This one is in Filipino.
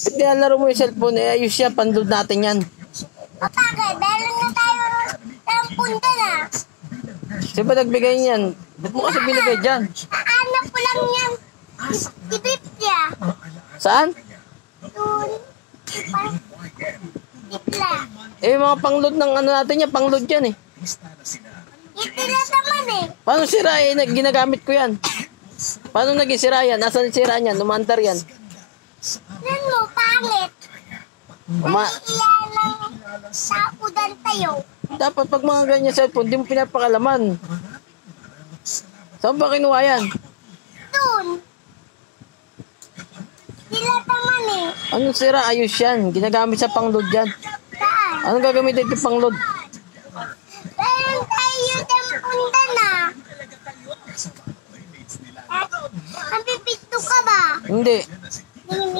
Ba't nilalaro mo yung cellphone? Eh, ayos siya. Pandod natin yan. Kapagay, meron na tayo ng punta na. Sino ba nagbigay niyan? Ba't mo kasi binigay dyan? Aanap ko lang yan. Ibip niya. Saan? Doon. Itla. Eh, mga pangload ng ano natin yan. Pangload yan eh. Itla naman eh. Paano sira eh? Ginagamit ko yan. Paano naging sira yan? Nasaan sira yan? Umandar yan. Yan mo, pangit. Iyan ng sapudan tayo. Dapat pag mga ganyan cellphone, di mo pinapakalaman. Saan ba kinuha yan? Doon. Sila naman eh. Anong sira? Ayos yan. Ginagamit sa pangload yan. Saan? Anong gagamitin yung pangload? Meron tayo ng punta na. Ang pipito ka ba? Hindi. Hindi.